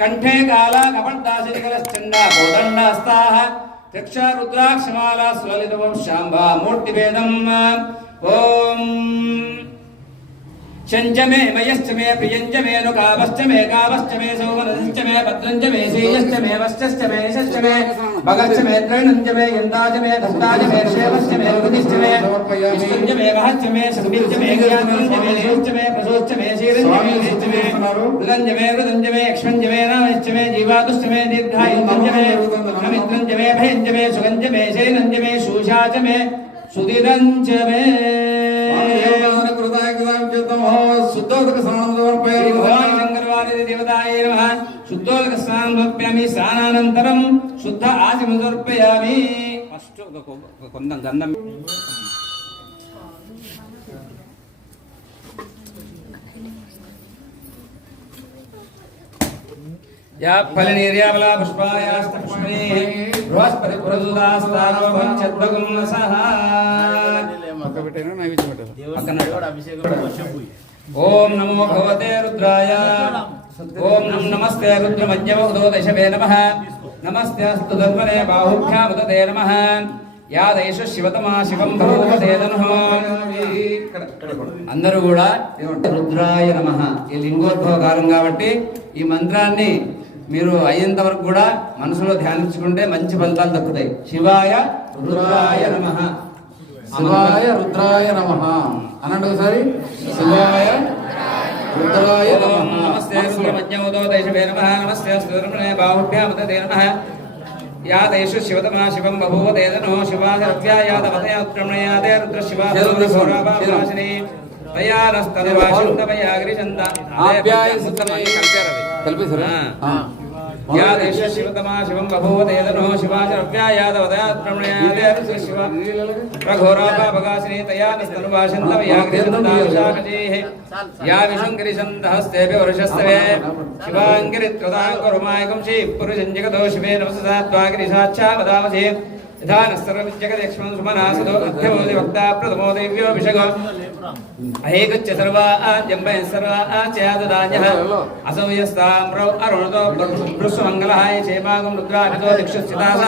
कंठे काला कपड़दासिकलश्चंडा कोदंडास्ताः चक्षा रुद्राक्षमाला सुललितवं शांभा मूर्तिभेदम् ओम शंचमे मयश्चमे प्रियंचमे नुकावश्चमे कावश्चमे सौमनश्चमे भद्रंचमे श्रीयश्चमे वश्चश्चमे यशश्चमे भगश्चमे त्रैणंचमे यन्दाचमे धत्ताचमे शेवश्चमे रुदिश्चमे विष्णुंचमे वहश्चमे सद्भिश्चमे ज्ञानंचमे शिवश्चमे प्रसोश्चमे शीरंचमे निश्चमे रुदंचमे रुदंचमे यक्ष्मंचमे नामश्चमे जीवातुश्चमे दीर्घायुंचमे नमित्रंचमे भयंचमे सुगंचमे शैनंचमे शूषाचमे सुदिरंचमे शुद्धोदक स्नानं समर्पयामि। भगवान् शंकरवादी देवताय नमः। शुद्धोदक स्नानं समर्पयामि। स्नानानन्तरं शुद्ध आचमनं समर्पयामि। फस्ट కొంచెం గంధం या फलनीर्याबला पुष्पायास्तपुष्पणे बृहस्पति पुरदुदास्तारो भक्षद्भगं सह ओम नमो भगवते रुद्राय ओम नमस्ते रुद्रमज्ञवदोदशवे नमः नमस्ते अस्तु धर्मणे बाहुभ्यां उदते नमः या देश शिवतमा शिवं भगवते नमः అందరూ కూడా రుద్రాయ నమః ఈ లింగోద్భవకారం కాబట్టి ఈ మంత్రాన్ని మీరు అయ్యేంత వరకు కూడా మనసులో ధ్యానించుకుంటే మంచి ఫలితాలు దక్కుతాయి. శివాయ రుద్రాయ నమః శివాయ రుద్రాయ నమః అనండి ఒకసారి శివాయ రుద్రాయ నమః నమస్తే రుద్రమజ్ఞోదోదైషవే నమః నమస్తే స్తుర్మణే బాహుభ్యాం ఉదతే నమః या देश शिवतमा शिवं बभूवते तनो शिवादव्यायादवतया उत्क्रमणयादे रुद्रशिवादोरसोराभावासिनी तया नस्तनवाशुन्दवयाग्रिचन्द आप्याय सत्तमय कल्पिसरा या देश शिवतमा शिवं बभूवते तनो शिवादव्यायादवतया उत्क्रमणयादे रुद्रशिवा प्रघोराभावासिनी तया नस्तनवाशुन्दवयाग्रिचन्दाशाकजेः या विशङ्करिचन्दहस्तेभ्य वर्षस्तवे शिवाङ्गिरित्रदाङ्कुरुमायकं श्रीपुरुषञ्जगतो शिवे नमस्ताद्वागिरिसाक्षावदावसे यथा नस्तरविद्यगदेक्ष्मं सुमनासदो अध्यमोदि वक्ता प्रथमो देव्यो विषगो अहेगच्च सर्वा आद्यम्बय सर्वा आचयाददान्यः असौ यस्ताम्रौ अरुणतो भृस्वमङ्गलहाय क्षेमागं रुद्राभितो दिक्षुस्थिताः